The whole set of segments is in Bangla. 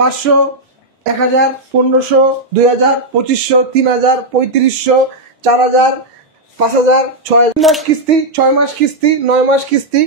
500, 1000, 1500, 2000, 2500, 3000, 3500, 4000, 5000, 6000 মাস কিস্তি, 6 মাস কিস্তি, 9 মাস কিস্তি,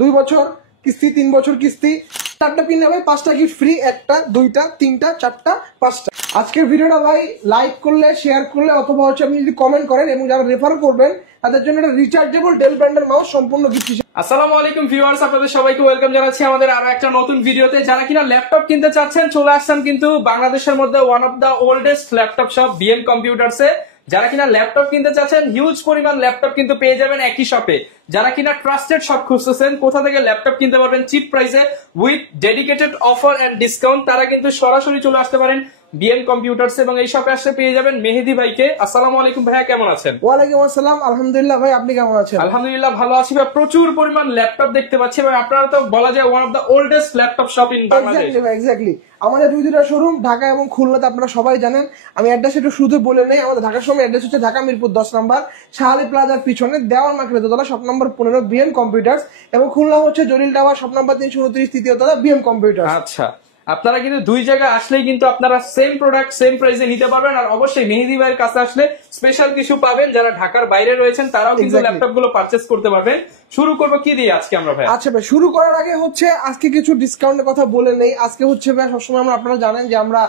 2 বছর কিস্তি, 3 বছর কিস্তি। 4টা পিন হবে, 5টা গিফট ফ্রি, 1টা 2টা 3টা 4টা 5টা। আজকের ভিডিওটা ভাই লাইক করলে, শেয়ার করলে অথবা হচ্ছে আপনি যদি কমেন্ট করেন এবং যারা রেফার করবেন তাদের জন্য একটা রিচার্জেবল ডেল ব্র্যান্ডের মাউস সম্পূর্ণ গিফট হিসেবে। আসসালামু আলাইকুম ভিউয়ার্স, আপনাদের সবাইকে ওয়েলকাম জানাচ্ছি আমাদের আরো একটা নতুন ভিডিওতে। যারা কিনা ল্যাপটপ কিনতে চাচ্ছেন চলে আসছেন কিন্তু বাংলাদেশের মধ্যে one of the oldest laptop shop BM কম্পিউটারসে। যারা কিনা ল্যাপটপ কিনতে চাচ্ছেন হিউজ পরিমাণ ল্যাপটপ কিন্তু পেয়ে যাবেন একই শপে। যারা কিনা ট্রাস্টেড শপ খুঁজতেছেন কোথা থেকে ল্যাপটপ কিনতে পারবেন চিপ প্রাইসে with dedicated offer and discount, তারা কিন্তু সরাসরি চলে আসতে পারেন বিএম কম্পিউটারস এবং এই শপে আসলে পেয়ে যাবেন মেহেদি ভাইকে। আসসালামু আলাইকুম ভাইয়া, কেমন আছেন? ওয়ালাইকুম আসসালাম, আলহামদুলিল্লাহ ভাই, আপনি কেমন আছেন? আলহামদুলিল্লাহ ভালো আছি ভাই। প্রচুর পরিমাণ ল্যাপটপ দেখতে পাচ্ছি এবং আপনারা তো বলা যায় one of the oldest laptop shop in Bangladesh. Exactly, আমাদের দুইটা শোরুম ঢাকা এবং খুলনাতে, আপনারা সবাই জানেন। আমি অ্যাড্রেস একটু শুধু বলে নেই, আমাদের ঢাকার সময় অ্যাড্রেস হচ্ছে ঢাকা মিরপুর 10 নম্বর শাহালি প্লাজার পিছনে দেওয়ার মার্কেটের দোতলা শপ নম্বর 15 বিএম কম্পিউটার্স, এবং খুলনা হচ্ছে জলিল টাওয়ার শপ নম্বর 329 তৃতীয় তলা বিএম কম্পিউটার্স। আচ্ছা, আপনারা কিন্তু দুই জায়গায় আসলেই কিন্তু আপনারা সেম প্রোডাক্ট সেম প্রাইসে নিতে পারবেন। আর অবশ্যই মেহেদি ভাইয়ের কাছে আসলে স্পেশাল কিছু পাবেন। যারা ঢাকার বাইরে রয়েছেন তারাও কিন্তু ল্যাপটপ গুলো পারচেস করতে পারবেন। শুরু করবো কি দিয়ে আজকে আমরা ভাই? আচ্ছা ভাই, শুরু করার আগে হচ্ছে আজকে কিছু ডিসকাউন্টের কথা বলে নেই। আজকে হচ্ছে ভাই সবসময় আপনারা জানেন যে আমরা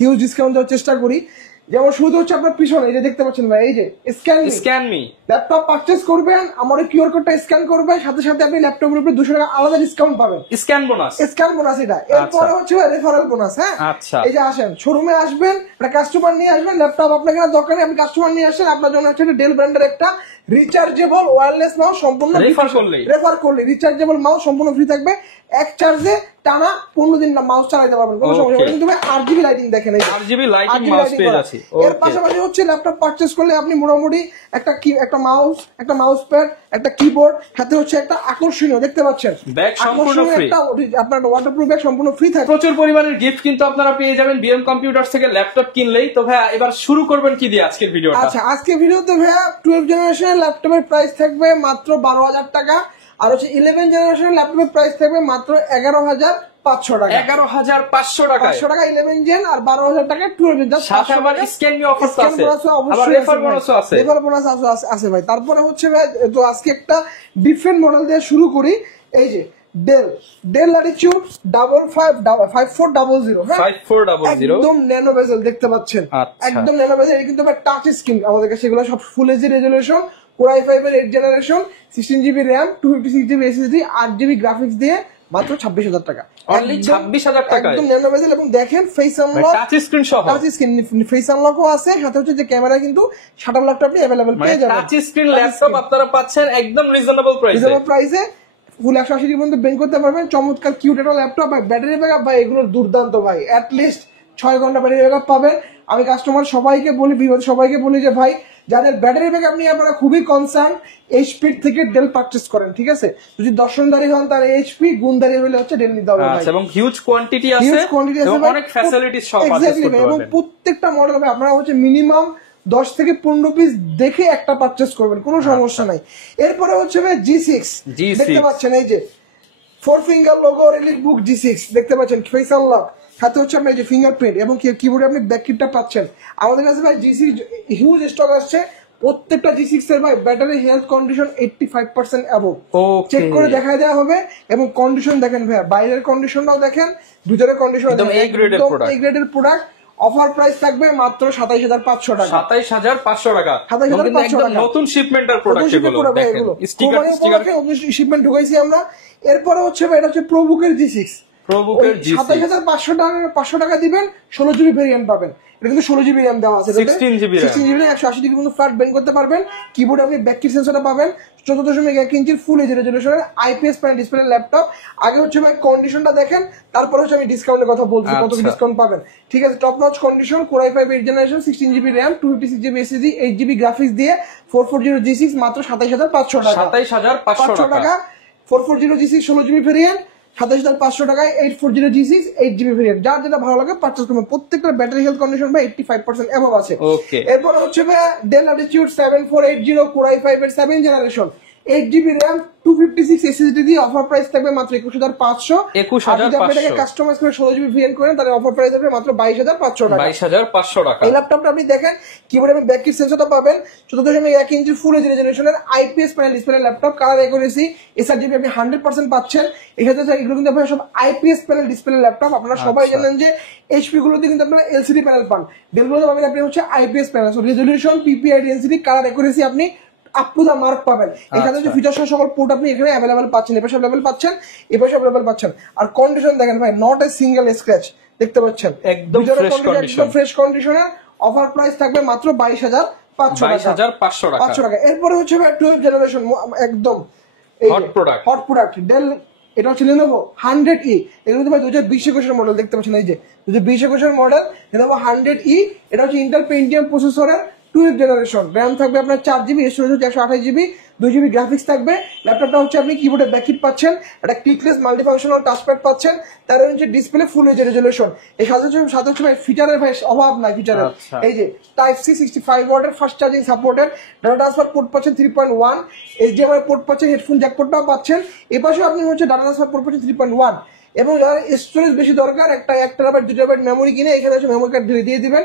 হিউজ ডিসকাউন্ট দেওয়ার চেষ্টা করি। যেমন শুরু হচ্ছে আপনার পিছনে, এই যে দেখতে পাচ্ছেন ভাই, এই যে স্ক্যান মি ল্যাপটপ পারচেস করবেন, আমার কিউআর কোডটা স্ক্যান করবে, সাথে সাথে আপনি ল্যাপটপের উপরে 200 টাকা আলাদা ডিসকাউন্ট পাবেন। স্ক্যান বোনাস এটা। এরপরে হচ্ছে রেফারেল বোনাস। হ্যাঁ, আচ্ছা, এই যে আসেন শোরুমে আসবেন, একটা কাস্টমার নিয়ে আসবেন, ল্যাপটপ আপনার কেনার দরকার নেই, আপনি কাস্টমার নিয়ে আসেন, আপনার জন্য হচ্ছে ডেল ব্র্যান্ডের একটা রিচার্জেবল ওয়্যারলেস মাউস সম্পূর্ণ রেফার করলে রিচার্জেবল মাউস সম্পূর্ণ ফ্রি থাকবে। এক চার্জে টানা 15 দিন মাউস চালাতে পারবেন, কোনো সমস্যা নেই। কিন্তু ভাই আরজিবি লাইটিং দেখেন, এই আরজিবি লাইটিং মাউস পেয়ে যাচ্ছে। এর পাশাপাশি হচ্ছে ল্যাপটপ পারচেজ করলে আপনি মোটামুটি একটা মাউস, একটা মাউস প্যাড, একটা কিবোর্ড, সাথে হচ্ছে একটা আকর্ষণীয় দেখতে পাচ্ছেন ব্যাগ সম্পূর্ণ ফ্রি, একটা আপনার ওয়াটারপ্রুফ ব্যাগ সম্পূর্ণ ফ্রি থাকে। প্রচুর পরিমাণের গিফট কিন্তু আপনারা পেয়ে যাবেন বিএম কম্পিউটারস থেকে ল্যাপটপ কিনলেই। তো ভাই এবার শুরু করবেন কি দিয়ে আজকের ভিডিওটা? আচ্ছা, আজকের ভিডিওতে ভাইয়া 12 জেনারেশনের ল্যাপটপের প্রাইস থাকবে মাত্র 12,000 টাকা, আর হচ্ছে 11 জেনারেশনের ল্যাপটপের প্রাইস থাকবে মাত্র 11,500 টাকা। 11,500 টাকা 500 টাকা 11 জেন, আর 12,000 টাকা 12 জেন। সাথে আবার স্ক্যান মি অফার আছে, আবার রেফার বোনাসও আছে। রেফার বোনাস আছে ভাই। তারপরে হচ্ছে ভাই, তো আজকে একটা ডিফারেন্ট মডেল দিয়ে শুরু করি। এই যে ডেল ল্যাটিটিউড 5400, হ্যাঁ 5400, একদম ন্যানো বেজেল দেখতে পাচ্ছেন, একদম ন্যানো বেজেল। এটা কিন্তু টাচ স্ক্রিন, আমাদের কাছে এগুলো সব full HD resolution, core i5 এর 8 generation, 16GB RAM, 256GB SSD, 8GB graphics দিয়ে মাত্র 26,000 টাকা। অনলি 26,000 টাকা, একদম ন্যানো বেজেল। এবং দেখেন ফেস আনলক, টাচ স্ক্রিন সহ, টাচ স্ক্রিন ফেস আনলকও আছে, সাথে হচ্ছে যে ক্যামেরা কিন্তু শাটার লকটা আপনি अवेलेबल পেয়ে যাবেন। টাচ স্ক্রিন ল্যাপটপ আপনারা পাচ্ছেন একদম রিজনেবল প্রাইসে। ফুল 180 ডিগ্রি পর্যন্ত বের করতে পারবেন। চমৎকার কিউট একটা ল্যাপটপ ভাই। ব্যাটারি ব্যাকআপ ভাই এগুলো দুর্দান্ত ভাই, অ্যাট লিস্ট 6 ঘন্টা ব্যাটারি ব্যাকআপ পাবেন। আমি কাস্টমার সবাইকে বলি যে ভাই যাদের ব্যাটারি ব্যাকআপ নিয়ে আপনারা খুবই কনসার্ন, এইচপি থেকে ডেল পারচেজ করেন, ঠিক আছে? যদি দর্শনদারি হন তার এইচপি, গুণদারি হলে হচ্ছে ডেল নিতে হবে ভাই। এবং হিউজ কোয়ান্টিটি আছে এবং অনেক ফ্যাসিলিটিস সব পারচেজ করতে পারবেন। এবং প্রত্যেকটা মডেল ভাই আপনারা হচ্ছে মিনিমাম 10 থেকে 15 পিস দেখে একটা পারচেজ করবেন, কোনো সমস্যা নাই। এরপরে হচ্ছে ভাই G6 দেখতে পাচ্ছেন, এই যে 4 ফিঙ্গার লোগো রিলিক বুক G6 দেখতে পাচ্ছেন, ফেস আনলক, সাথে হচ্ছে আপনার এই যে ফিঙ্গারপ্রিন্ট এবং কিবোর্ডে আপনি ব্যাক কিটটা পাচ্ছেন। আমাদের কাছে ভাই G6 হিউজ স্টক আসছে। প্রত্যেকটা G6 এর ভাই battery health condition 85% above check করে দেখায় দেওয়া হবে। এবং কন্ডিশন দেখেন ভাই, বাইরের কন্ডিশনটাও দেখেন, ভিতরের কন্ডিশন একদম এই গ্রেডের প্রোডাক্ট। অফার প্রাইস থাকবে মাত্র 27,500 টাকা। 27,500 টাকা, 27,500 টাকা নতুন শিপমেন্টের প্রোডাক্ট এগুলো। দেখেন স্টিকার শিপমেন্ট ঢুকাইছি আমরা। এরপরে হচ্ছে ভাই এটা হচ্ছে প্রোবুকের G6, 27,500 টাকা দিবেন, 16GB ভেরিয়েন্ট পাবেন। এটা কিন্তু 16GB RAM দেওয়া আছে, 16GB 180 ডিগ্রি পর্যন্ত ফ্ল্যাট বেন্ড করতে পারবেন। কিবোর্ডে আপনি ব্যাক কিট সেন্সরটা পাবেন, 14.1 ইঞ্চির ফুল এইচডি রেজোলিউশনের IPS প্যানেল ডিসপ্লে ল্যাপটপ। আগে হচ্ছে ভাই কন্ডিশনটা দেখেন, তারপর হচ্ছে আমি ডিসকাউন্টের কথা বলছি, কত ডিসকাউন্ট পাবেন, ঠিক আছে? Top notch condition, core i5 8 generation, 16GB RAM, 256GB SSD, 8GB graphics দিয়ে 440 G6 মাত্র 27,500 টাকা। 27,500 টাকা 440 G6 16GB ভেরিয়েন্ট, 27,500 টাকায় 840 G6 8GB ভেরিয়েন্ট। যার যেটা ভালো লাগে পারচেজ করবেন। প্রত্যেকটা ব্যাটারি হেলথ কন্ডিশন ভাই 85% অ্যাবভ আছে। এরপর হচ্ছে ভাই ডেল ল্যাটিটিউড 7480 কোর i5 এর 7 জেনারেশন, 8GB RAM 256 SSD দিয়ে অফার প্রাইস থাকবে মাত্র 21500। 21500 কাস্টমাইজ করে 16GB ভেরিয়েন্ট করেন তাহলে অফার প্রাইস থাকবে মাত্র 22500 টাকা। 22500 টাকা। এই ল্যাপটপটা আপনি দেখেন কিবোর্ডে আপনি ব্যাক কিট সেন্সরটা পাবেন, 14.1 ইঞ্চি ফুল এইচডি রেজোলিউশনের IPS panel display laptop, colour accuracy sRGB আপনি 100% পাচ্ছেন। এক্ষেত্রে এগুলো কিন্তু আপনারা সব IPS প্যানেল ডিসপ্লে ল্যাপটপ। আপনারা সবাই জানেন যে HP গুলোতে কিন্তু আপনারা LCD প্যানেল পান, ডেল গুলোতে পাবেন আপনি হচ্ছে IPS panel. So resolution, PPI density, colour accuracy আপনি আপ টু দা মার্ক পাবেন। এখানে যে ফিচার সহ সকল পোর্ট আপনি এখানে অ্যাভেলেবল পাচ্ছেন, এপাশে অ্যাভেলেবল পাচ্ছেন, এপাশে অ্যাভেলেবল পাচ্ছেন। আর কন্ডিশন দেখেন ভাই, নট এ সিঙ্গেল স্ক্র্যাচ দেখতে পাচ্ছেন, একদম ফ্রেশ কন্ডিশন, ফ্রেশ কন্ডিশনের। অফার প্রাইস থাকবে মাত্র 22500 টাকা। এরপরে হচ্ছে 12 জেনারেশন একদম হট প্রোডাক্ট ডেল, এটা হচ্ছে Lenovo 100E। এগুলো তো ভাই 2020-21 মডেল দেখতে পাচ্ছেন, এই যে 2020-21 মডেল Lenovo 100E। এটা হচ্ছে ইন্টেল পেন্টিয়াম প্রসেসরের 12 জেনারেশন। র্যাম থাকবে আপনার 4GB, স্টোরেজ হচ্ছে 128GB, 2GB গ্রাফিক্স থাকবে। ল্যাপটপটা হচ্ছে আপনি কিবোর্ডে ব্যাককিট পাচ্ছেন, একটা ক্লিকলেস মাল্টিফাংশনাল টাচপ্যাড পাচ্ছেন, তার হচ্ছে ডিসপ্লে ফুল এইচডি রেজোলিউশন। এই সাথে হচ্ছে ভাই ফিচারের ভাই অভাব নাই ফিচারের। এই যে Type-C 65 ওয়াটের fast charging supported, data transfer port পাচ্ছেন 3.1, HDMI পোর্ট পাচ্ছেন, হেডফোন জ্যাক পোর্টটাও পাচ্ছেন। এপাশে আপনি হচ্ছে ডাটা ট্রান্সফার পোর্ট পাচ্ছেন 3.1। এবং যারা স্টোরেজ বেশি দরকার, একটা 1TB 2TB মেমোরি কিনে এখানে হচ্ছে মেমোরি কার্ড দিয়ে দিবেন,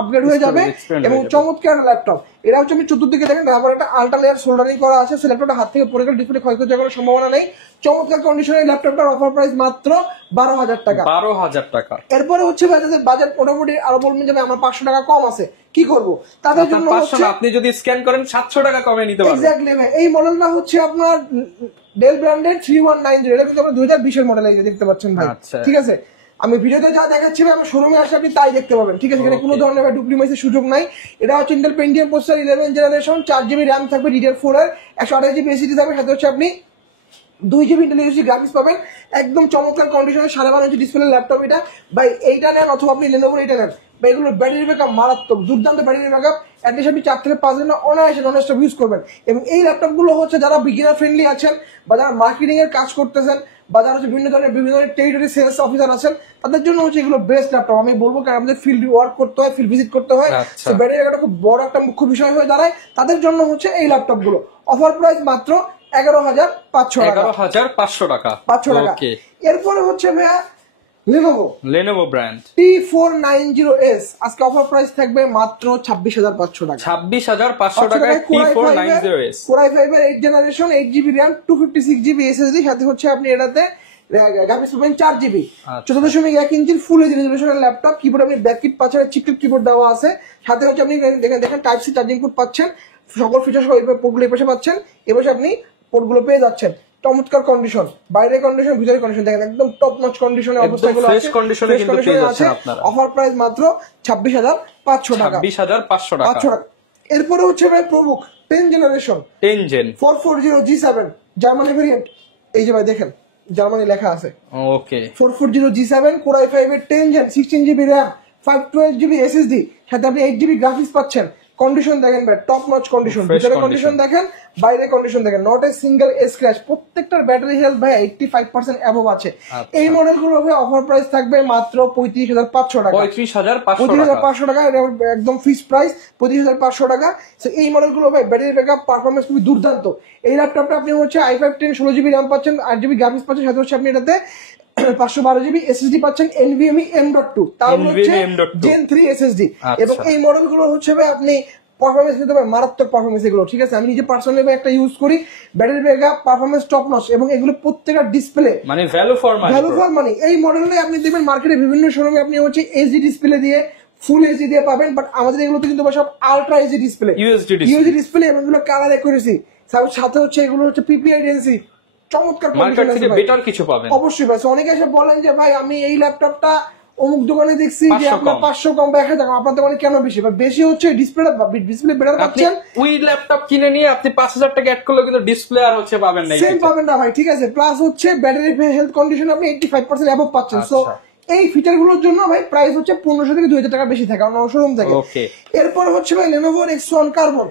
আপগ্রেড হয়ে যাবে। এবং চমৎকার ল্যাপটপ। এটা হচ্ছে আমি চতুর্দিকে দেখেন আমার একটা আল্ট্রা লেয়ার সোল্ডারিং করা আছে, সেই ল্যাপটপটা হাত থেকে পড়ে গেলে ডিসপ্লে ক্ষয়ক্ষতি হওয়ার কোনো সম্ভাবনা নেই। চমৎকার কন্ডিশনের ল্যাপটপটার অফার প্রাইস মাত্র 12000 টাকা। 12000 টাকা। এরপরে হচ্ছে যাদের বাজেট মোটামুটি আরো বলবেন যে আমার 500 টাকা কম আছে, কি করব? তাদের জন্য হচ্ছে আপনি যদি স্ক্যান করেন 700 টাকা কমে নিতে পারবেন। এক্স্যাক্টলি ভাই, এই মডেলটা হচ্ছে আপনার ডেল ব্র্যান্ডের 3190। এটা কিন্তু আমরা 2020 এর মডেল দেখতে পাচ্ছেন ভাই, ঠিক আছে? আমি ভিডিওতে যা দেখাচ্ছি ভাই, আমার শোরুমে আসলে আপনি তাই দেখতে পাবেন, ঠিক আছে? এখানে কোনো ধরনের ভাই ডুপ্লিকেশনের সুযোগ নাই। এটা হচ্ছে Intel Pentium processor 11 generation, 4GB RAM থাকবে DDR4 এর, 128GB SSD থাকবে, সাথে হচ্ছে আপনি 2GB ইন্টেলিজেন্সি গ্রাফিক্স পাবেন। একদম চমৎকার কন্ডিশনের 12.5 ইঞ্চি ডিসপ্লে ল্যাপটপ এটা ভাই। এইটা নেন অথবা আপনি Lenovo এটা নেন ভাই, এগুলোর ব্যাটারি ব্যাকআপ মারাত্মক, দুর্দান্ত ব্যাটারি ব্যাকআপ। অ্যাটলিস্ট আপনি 4 থেকে 5 ঘন্টা অনায়াসে ননস্টপ ইউজ করবেন। এবং এই ল্যাপটপ গুলো হচ্ছে যারা বিগিনার ফ্রেন্ডলি আছেন, বা যারা মার্কেটিং এর কাজ করতেছেন, বা যারা হচ্ছে বিভিন্ন ধরনের টেরিটরি সেলস অফিসার আছেন, তাদের জন্য হচ্ছে এগুলো বেস্ট ল্যাপটপ আমি বলবো। কারণ আমাদের ফিল্ড ওয়ার্ক করতে হয়, ফিল্ড ভিজিট করতে হয়, তো ব্যাটারি ব্যাকআপটা খুব বড় একটা মুখ্য বিষয় হয়ে দাঁড়ায়। তাদের জন্য হচ্ছে এই ল্যাপটপ গুলো। অফার প্রাইস মাত্র 11500 টাকা। 11500 টাকা। এরপরে হচ্ছে ভাইয়া Lenovo ব্র্যান্ড T490S। আজকে অফার প্রাইস থাকবে মাত্র 26500 টাকা। 26500 টাকায় T490S। Core i5 এর 8 generation, 8GB RAM, 256GB SSD, সাথে হচ্ছে আপনি এটাতে গ্রাফিক্স পাবেন 4GB, 14.1 ইঞ্চির ফুল এইচডি রেজোলিউশনের ল্যাপটপ। কিবোর্ড আপনি ব্যাককিট পাচ্ছেন, চিপকিট কিবোর্ড দেওয়া আছে, সাথে হচ্ছে আপনি দেখেন Type-C চার্জিং পোর্ট পাচ্ছেন, সকল ফিচার সহ পোর্টগুলো এই পাশে পাচ্ছেন, এপাশে আপনি পোর্টগুলো পেয়ে যাচ্ছেন। চমৎকার কন্ডিশন, বাইরের কন্ডিশন, ভিতরের কন্ডিশন দেখেন একদম টপ নচ কন্ডিশনের অবস্থাগুলো আছে, ফ্রেশ কন্ডিশনে কিন্তু পেয়ে যাচ্ছেন আপনারা। অফার প্রাইস মাত্র 26500 টাকা। 26500 টাকা। এরপরে হচ্ছে ভাই ProBook 10 generation 10 gen 440G7 Germany variant. এই যে ভাই দেখেন জার্মানি লেখা আছে। ওকে, 440G7 Core i5 এর 10 gen, 16GB RAM, 512GB SSD, সাথে আপনি 8GB গ্রাফিক্স পাচ্ছেন। কন্ডিশন দেখেন ভাই, টপ নচ কন্ডিশন, ভিতরে কন্ডিশন দেখেন, বাইরে কন্ডিশন দেখেন, নট এ সিঙ্গেল স্ক্র্যাচ। প্রত্যেকটার ব্যাটারি হেলথ ভাই 85% অ্যাবভ আছে। এই মডেলগুলো ভাই অফার প্রাইস থাকবে মাত্র 35500 টাকা। 35500 টাকা একদম ফিক্সড প্রাইস, 35500 টাকা। এই মডেলগুলো ভাই ব্যাটারি ব্যাকআপ পারফরম্যান্স খুবই দুর্দান্ত। এই ল্যাপটপটা আপনি হচ্ছে i5 10 16GB RAM পাচ্ছেন, 8GB গ্রাফিক্স পাচ্ছেন, সাথে হচ্ছে আপনি এটাতে 512GB SSD পাচ্ছেন, NVMe M.2, তার হচ্ছে Gen 3 SSD। এবং এই মডেলগুলো হচ্ছে ভাই আপনি পারফরম্যান্স দিতে পারে মারাত্মক পারফরম্যান্স এগুলো, ঠিক আছে? আমি নিজে পার্সোনালি ভাই একটা ইউজ করি, battery backup performance top notch, এবং এগুলো প্রত্যেকটা ডিসপ্লে মানে ভ্যালু ফর মানি। এই মডেলে আপনি দেখবেন মার্কেটে বিভিন্ন শোরুমে আপনি হচ্ছে এইচডি ডিসপ্লে দিয়ে, ফুল এইচডি দিয়ে পাবেন, বাট আমাদের এগুলোতে কিন্তু সব ultra HD display, USD display, এবং এগুলো কালার অ্যাকুরেসি, সাথে হচ্ছে এগুলো হচ্ছে পিপিআই ডেনসিটি, চমৎকার মার্কেট থেকে বেটার কিছু পাবেন অবশ্যই ভাই। অনেকে এসে বলেন যে ভাই আমি এই ল্যাপটপটা অমুক দোকানে দেখছি যে আপনার 500 কম বা 1000 আপনার দোকানে কেন বেশি? বেশি হচ্ছে ডিসপ্লে বেটার পাচ্ছেন। ওই ল্যাপটপ কিনে নিয়ে আপনি 5000 টাকা অ্যাড করলে কিন্তু ডিসপ্লে আর হচ্ছে পাবেন না, সেম পাবেন না ভাই, ঠিক আছে? প্লাস হচ্ছে ব্যাটারি হেলথ কন্ডিশন আপনি 85% অ্যাবভ পাচ্ছেন। সো এই ফিচার গুলোর জন্য ভাই প্রাইস হচ্ছে 1500 থেকে 2000 টাকা বেশি থাকে অন্য শোরুম থেকে। এরপর হচ্ছে ভাই Lenovo X1 Carbon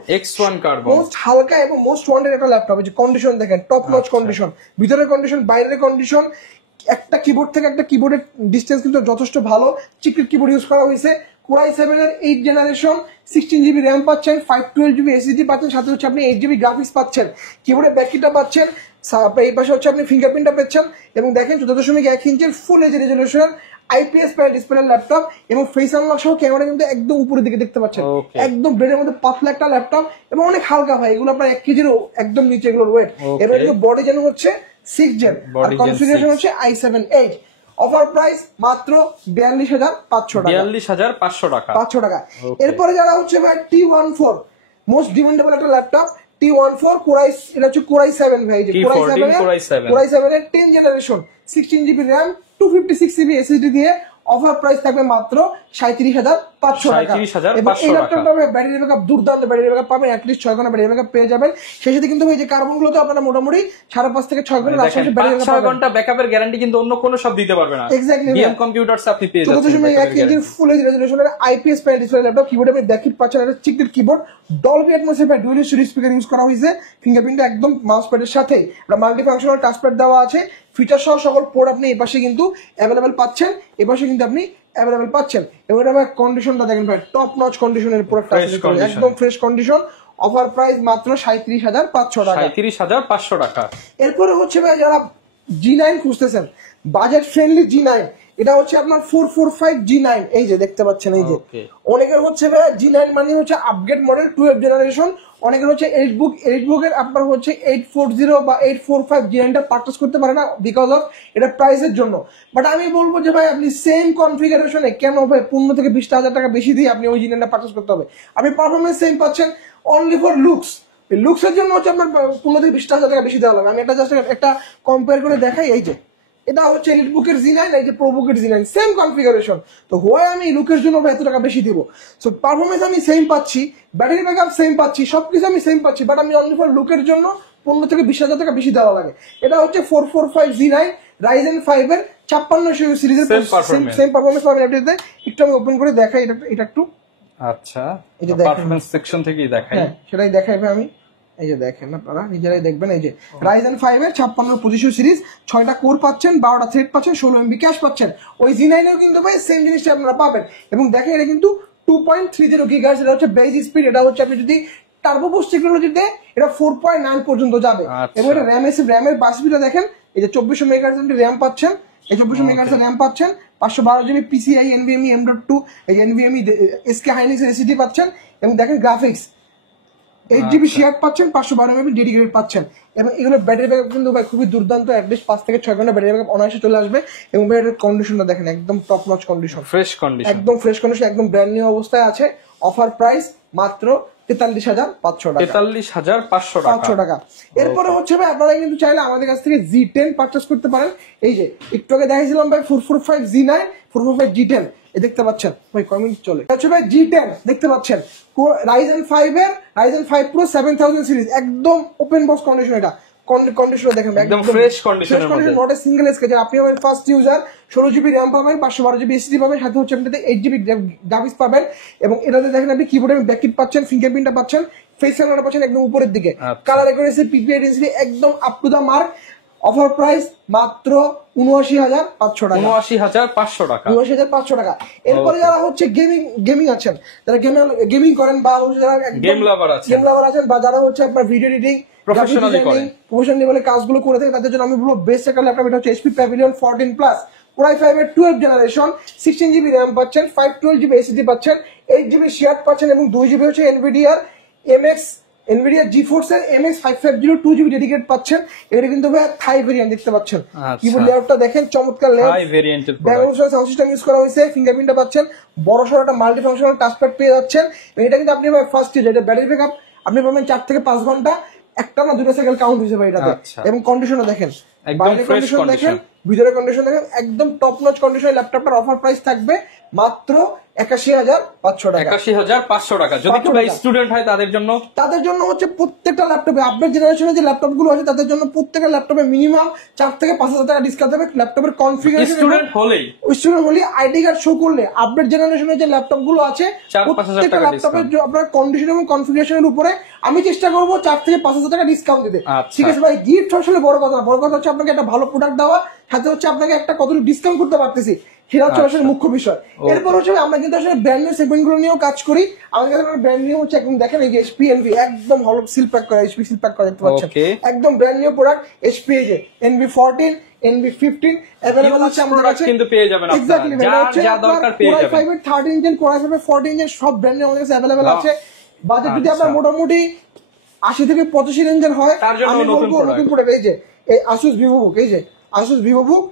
মোস্ট হালকা এবং মোস্ট ওয়ান্টেড একটা ল্যাপটপ। যে কন্ডিশন দেখেন, টপ নচ কন্ডিশন, ভিতরের কন্ডিশন, বাইরের কন্ডিশন, একটা কিবোর্ড থেকে একটা কিবোর্ডের ডিস্টেন্স কিন্তু যথেষ্ট ভালো, চিকলিট কিবোর্ড ইউজ করা হয়েছে, কোরাই 7 এর 8 জেনারেশন 16GB র্যাম পাচ্ছেন, 512GB SSD পাচ্ছেন, সাথে হচ্ছে আপনি 8GB গ্রাফিক্স পাচ্ছেন, কিবোর্ডে ব্যাককিটা পাচ্ছেন, এই পাশে হচ্ছে আপনি ফিঙ্গারপ্রিন্টটা পাচ্ছেন এবং দেখেন 14.1 ইঞ্চের ফুল এইচ রেজলিউশনের IPS প্যানেল ডিসপ্লে ল্যাপটপ এবং ফেস আনলক সহ ক্যামেরা কিন্তু একদম উপরের দিকে দেখতে পাচ্ছেন, একদম ব্রেডের মধ্যে পাতলা একটা ল্যাপটপ এবং অনেক হালকা ভাই, এগুলো আপনার 1 কেজির একদম নিচে এগুলোর ওয়েট। এবার কিন্তু বডি যেন হচ্ছে 6 জেন আর কনফিগারেশন হচ্ছে i7 8। অফার প্রাইস মাত্র 42,500 টাকা, 42,500 টাকা, 500 টাকা। এরপরে যারা হচ্ছে ভাই T14 মোস্ট ডিমান্ডেবল একটা ল্যাপটপ T14 কোরাই, এটা হচ্ছে কোরাই 7 ভাই, যে কোরাই 7 এর 10 generation 16GB RAM 256GB SSD দিয়ে অফার প্রাইস থাকবে মাত্র 37,500 টাকা। এবং এই ল্যাপটপটা ব্যাটারি ব্যাকআপ দুর্দান্ত ব্যাটারি ব্যাকআপ পাবেন, অ্যাটলিস্ট 6 ঘন্টা ব্যাটারি ব্যাকআপ পেয়ে যাবেন। সেই সাথে কিন্তু এই যে কার্বন গুলো তো আপনারা মোটামুটি 5.5 থেকে 6 ঘন্টা আশেপাশে ব্যাটারি ব্যাকআপ 6 ঘন্টা ব্যাকআপের গ্যারান্টি কিন্তু অন্য কোনো সব দিতে পারবে না। এক্স্যাক্টলি বিএম কম্পিউটারস আপনি পেয়ে যাচ্ছেন 14.1 ইঞ্চির ফুল এইচ রেজলিউশনের IPS প্যানেল ডিসপ্লে ল্যাপটপ, কিবোর্ডে আপনি ব্যাককিট পাচ্ছেন, একটা চিকটির কিবোর্ড, ডলবি অ্যাটমসের ভাই ডুয়াল স্টোরেজ স্পিকার ইউজ করা হয়েছে, ফিঙ্গারপ্রিন্ট একদম মাউস প্যাডের সাথে একটা মাল্টি ফাংশনাল টাচ প্যাড দেওয়া আছে, ফিচার সহ সকল পোর্ট আপনি এই পাশে কিন্তু অ্যাভেলেবেল পাচ্ছেন, এই পাশে কিন্তু আপনি অ্যাভেলেবেল পাচ্ছেন। এবং এটা ভাই কন্ডিশনটা দেখেন ভাই, টপ নচ কন্ডিশনের প্রোডাক্ট আছে, একদম ফ্রেশ কন্ডিশন। অফার প্রাইস মাত্র 37,500 টাকা, 37,500 টাকা। এরপরে হচ্ছে ভাই যারা G9 খুঁজতেছেন, বাজেট ফ্রেন্ডলি G9, এটা হচ্ছে আপনার 445 G9, এই যে দেখতে পাচ্ছেন, এই যে অনেকের হচ্ছে ভাই G9 মানে হচ্ছে আপগ্রেড মডেল 12 জেনারেশন, অনেকের হচ্ছে এলিটবুকের আপনার হচ্ছে 840 বা 845 G9টা পারচেজ করতে পারে না বিকজ অফ এটা প্রাইসের জন্য। বাট আমি বলবো যে ভাই আপনি সেম কনফিগারেশনে কেন ভাই 15 থেকে 20,000 টাকা বেশি দিয়ে আপনি ওই G9টা পারচেজ করতে হবে? আপনি পারফরমেন্স সেম পাচ্ছেন, অনলি ফর লুকস, লুকসের জন্য হচ্ছে আপনার 15 থেকে 20,000 টাকা বেশি দেওয়া লাগবে। আমি এটা জাস্ট একটা কম্পেয়ার করে দেখাই, এই যে এটা হচ্ছে এলিটবুকের G9, এই যে প্রোবুকের G9, সেম কনফিগারেশন, তো হয় আমি লুকের জন্য এত টাকা বেশি দিব? সো পারফরমেন্স আমি সেম পাচ্ছি, ব্যাটারি ব্যাকআপ সেম পাচ্ছি, সবকিছু আমি সেম পাচ্ছি, বাট আমি অনলি ফর লুকের জন্য 15 থেকে 20,000 টাকা বেশি দেওয়া লাগে। এটা হচ্ছে 445 G9 Ryzen 5 এর 5600 সিরিজের সেম পারফরমেন্স পাবেন। এটাতে একটু আমি ওপেন করে দেখাই, এটা একটু, আচ্ছা এই যে পারফরম্যান্স সেকশন থেকেই দেখাই, হ্যাঁ সেটাই দেখাইবে আমি, এই যে দেখেন আপনারা নিজেরাই দেখবেন, এই যে Ryzen 5 এর 5625 সিরিজ, 6টা কোর পাচ্ছেন, 12টা থ্রেড পাচ্ছেন, 16 MB ক্যাশ পাচ্ছেন। ওই G9 এও কিন্তু ভাই সেম জিনিসটা আপনারা পাবেন। এবং দেখেন এটা কিন্তু 2.30 GHz, এটা হচ্ছে বেজ স্পিড, এটা হচ্ছে আপনি যদি টার্বো বুস্ট টেকনোলজিতে এটা 4.9 পর্যন্ত যাবে। এবং এটা র্যামের বাসবিটা দেখেন, এই যে 2400 মেগাহার্টজ র্যাম পাচ্ছেন, এই 2400 মেগাহার্টজ র্যাম পাচ্ছেন, 512GB PCIe NVMe M.2 এই NVMe SK Hynix SSD পাচ্ছেন। এবং দেখেন গ্রাফিক্স 8GB শেয়ার পাচ্ছেন, 512MB ডেডিকেটেড পাচ্ছেন। এবং এগুলো ব্যাটারি ব্যাকআপ কিন্তু ভাই খুবই দুর্দান্ত, অ্যাটলিস্ট 5 থেকে 6 ঘন্টা ব্যাটারি ব্যাকআপ অনায়াসে চলে আসবে। এবং ব্যাটারির কন্ডিশনটা দেখেন, একদম top notch condition, fresh condition, একদম ফ্রেশ কন্ডিশন, একদম ব্র্যান্ড নিউ অবস্থায় আছে। অফার প্রাইস মাত্র 43,500 টাকা, 43,500 টাকা। এরপরে হচ্ছে ভাই আপনারা কিন্তু চাইলে আমাদের কাছ থেকে G10 পারচেজ করতে পারেন। এই যে একটু আগে দেখাইছিলাম ভাই 445 G9, 445 G10, এই দেখতে পাচ্ছেন ভাই, কমেন্ট চলে হচ্ছে ভাই G10 দেখতে পাচ্ছেন, Ryzen 5 এর Ryzen 5 Pro 7000 সিরিজ, একদম ওপেন বক্স কন্ডিশন, এটা কন্ডিশন দেখেন একদম ফ্রেশ কন্ডিশনের মধ্যে, নট এ সিঙ্গেল স্কেচ। আপনি হবেন ফার্স্ট ইউজার, 16GB RAM পাবেন, 512GB SSD পাবেন, সাথে হচ্ছে আপনাদের 8GB গ্রাফিক্স পাবেন। এবং এটাতে দেখেন আপনি কিবোর্ডে ব্যাককিট পাচ্ছেন, ফিঙ্গারপ্রিন্টটা পাচ্ছেন, ফেস ক্যামেরা পাচ্ছেন একদম উপরের দিকে, কালার অ্যাকুরেসি PPI ডেনসিটি একদম up to the mark. Offer price মাত্র 79,500 টাকা, 79,500 টাকা, 79,500 টাকা। এরপরে যারা হচ্ছে গেমিং আছেন, যারা গেমিং করেন বা যারা গেম লাভার আছেন বা যারা হচ্ছে আপনার ভিডিও এডিটিং প্রফেশনালি বলে কাজগুলো করে থাকে, তাদের জন্য আমি বলবো বেস্ট একটা ল্যাপটপ, এটা হচ্ছে HP Pavilion 14 Plus কোরাই 5 এর 12 জেনারেশন, 16GB RAM পাচ্ছেন, 512GB SSD পাচ্ছেন, 8GB শেয়ার পাচ্ছেন এবং 2GB হচ্ছে NVIDIA GeForce এর MX 550 2GB ডেডিকেট পাচ্ছেন। এটা কিন্তু ভাই থাই ভেরিয়েন্ট দেখতে পাচ্ছেন, কিবোর্ড লেআউটটা দেখেন চমৎকার লেআউট, থাই ভেরিয়েন্টের প্রোডাক্ট, সাউন্ড সিস্টেম ইউজ করা হয়েছে, ফিঙ্গারপ্রিন্টটা পাচ্ছেন, বড় সরো একটা মাল্টি ফাংশনাল টাচ প্যাড পেয়ে যাচ্ছেন। এটা কিন্তু আপনি ভাই ফার্স্ট ইউজ, এটা ব্যাটারি ব্যাকআপ আপনি পাবেন 4 থেকে 5 ঘন্টা, একটা না দুটো সাইকেল কাউন্ট হয়েছে ভাই এটাতে। এবং কন্ডিশনও দেখেন, বাইরের কন্ডিশন দেখেন, ভিতরের কন্ডিশন দেখেন, একদম টপ নচ কন্ডিশন। ল্যাপটপটার অফার প্রাইস থাকবে মাত্র 81,500 টাকা, 81,500 টাকা। যদি কেউ স্টুডেন্ট হয় তাদের জন্য হচ্ছে প্রত্যেকটা ল্যাপটপে আপডেট জেনারেশনের যে ল্যাপটপ গুলো আছে তাদের জন্য প্রত্যেকটা ল্যাপটপে মিনিমাম 4 থেকে 5,000 টাকা ডিসকাউন্ট হবে। ল্যাপটপের কনফিগারেশন স্টুডেন্ট হলেই আইডি কার্ড শো করলে আপডেট জেনারেশনের যে ল্যাপটপ গুলো আছে প্রত্যেকটা ল্যাপটপের আপনার কন্ডিশন এবং কনফিগারেশনের উপরে আমি চেষ্টা করবো 4 থেকে 5,000 টাকা ডিসকাউন্ট দিতে। ঠিক আছে ভাই, গিফট আসলে বড় কথা হচ্ছে আপনাকে একটা ভালো প্রোডাক্ট দেওয়া, সাথে হচ্ছে আপনাকে একটা কতটুকু ডিসকাউন্ট করতে পারতেছি, সেটা হচ্ছে আসলে মুখ্য বিষয়। এরপর হচ্ছে আমরা কিন্তু আসলে ব্র্যান্ড নিউ সেগমেন্ট গুলো নিয়েও কাজ করি। আমাদের কাছে ব্র্যান্ড নিউ হচ্ছে একদম দেখেন এই যে এইচপি এনভি একদম হলো সিল প্যাক করা, এইচপি সিল প্যাক করা দেখতে পাচ্ছেন, একদম ব্র্যান্ড নিউ প্রোডাক্ট এইচপি এই যে NV14 NV15 अवेलेबल আছে আমাদের কাছে, কিন্তু পেয়ে যাবেন আপনারা, এক্স্যাক্টলি যা দরকার পেয়ে যাবেন। Core i5 এর 3rd ইঞ্জিন, Core i5 এর 4th ইঞ্জিন সব ব্র্যান্ড নিউ আমাদের কাছে अवेलेबल আছে। বাজেট যদি আপনার মোটামুটি 80 থেকে 85 রেঞ্জের হয়, তার জন্য নতুন প্রোডাক্ট এই যে এই Asus VivoBook, এই যে Asus VivoBook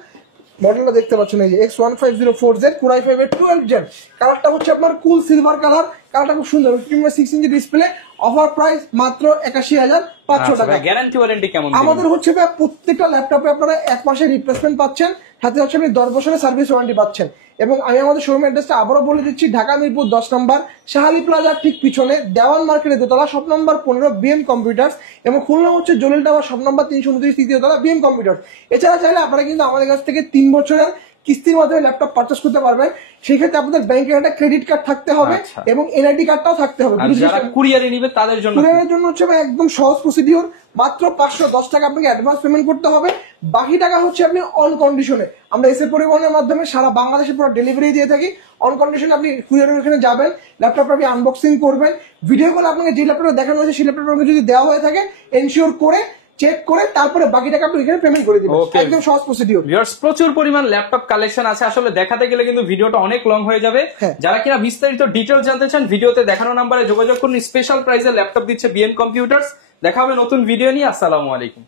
মডেলটা দেখতে পাচ্ছেন, এই যে X1504Z Core i5 এর 12th জেন, কালারটা হচ্ছে আপনার কুল সিলভার কালার, কালারটা খুব সুন্দর, 15.6 ইঞ্চি ডিসপ্লে, অফার প্রাইস মাত্র 81,500 টাকা। গ্যারান্টি ওয়ারেন্টি কেমন? আমাদের হচ্ছে প্রত্যেকটা ল্যাপটপে আপনারা 1 মাসের রিপ্লেসমেন্ট পাচ্ছেন, সাথে হচ্ছে আপনি 10 বছরের সার্ভিস ওয়ারেন্টি পাচ্ছেন। এবং আমি আমাদের শোরুম অ্যাড্রেসটা আবারও বলে দিচ্ছি, ঢাকা মিরপুর 10 নম্বর শাহালি প্লাজার ঠিক পিছনে দেওয়ান মার্কেটের দোতলা, শপ নম্বর 15 BM কম্পিউটার্স, এবং খুলনা হচ্ছে জলিল টাওয়ার শপ নম্বর 329 তৃতীয় তলা BM কম্পিউটার্স। এছাড়া চাইলে আপনারা কিন্তু আমাদের কাছ থেকে 3 বছরের কিস্তির মাধ্যমে ল্যাপটপ পারচেজ করতে পারবেন। সেই ক্ষেত্রে আপনাদের ব্যাংকের একটা ক্রেডিট কার্ড থাকতে হবে এবং NID কার্ডটাও থাকতে হবে। যারা কুরিয়ারে নিবে তাদের জন্য, কুরিয়ারের জন্য হচ্ছে একদম সহজ প্রসিডিওর, মাত্র 510 টাকা আপনাকে অ্যাডভান্স পেমেন্ট করতে হবে, বাকি টাকা হচ্ছে আপনি অন কন্ডিশনে, আমরা এসএ পরিবহনের মাধ্যমে সারা বাংলাদেশে পুরো ডেলিভারি দিয়ে থাকি। অন কন্ডিশনে আপনি কুরিয়ারের ওখানে যাবেন, ল্যাপটপ আপনি আনবক্সিং করবেন, ভিডিও কলে আপনাকে যে ল্যাপটপটা দেখানো হয়েছে সেই ল্যাপটপটা যদি দেওয়া হয়ে থাকে এনশিওর করে চেক করে তারপরে বাকি টাকা আপনি এখানে পেমেন্ট করে দিবেন, একদম সহজ প্রসিডিওর। ভিউয়ার্স, প্রচুর পরিমাণ ল্যাপটপ কালেকশন আছে, আসলে দেখাতে গেলে কিন্তু ভিডিওটা অনেক লং হয়ে যাবে। যারা কিনা বিস্তারিত ডিটেইলস জানতে চান, ভিডিওতে দেখানো নম্বরে যোগাযোগ করুন। স্পেশাল প্রাইসে ল্যাপটপ দিচ্ছে BM কম্পিউটার্স। দেখা হবে নতুন ভিডিও নিয়ে। আসসালামু আলাইকুম।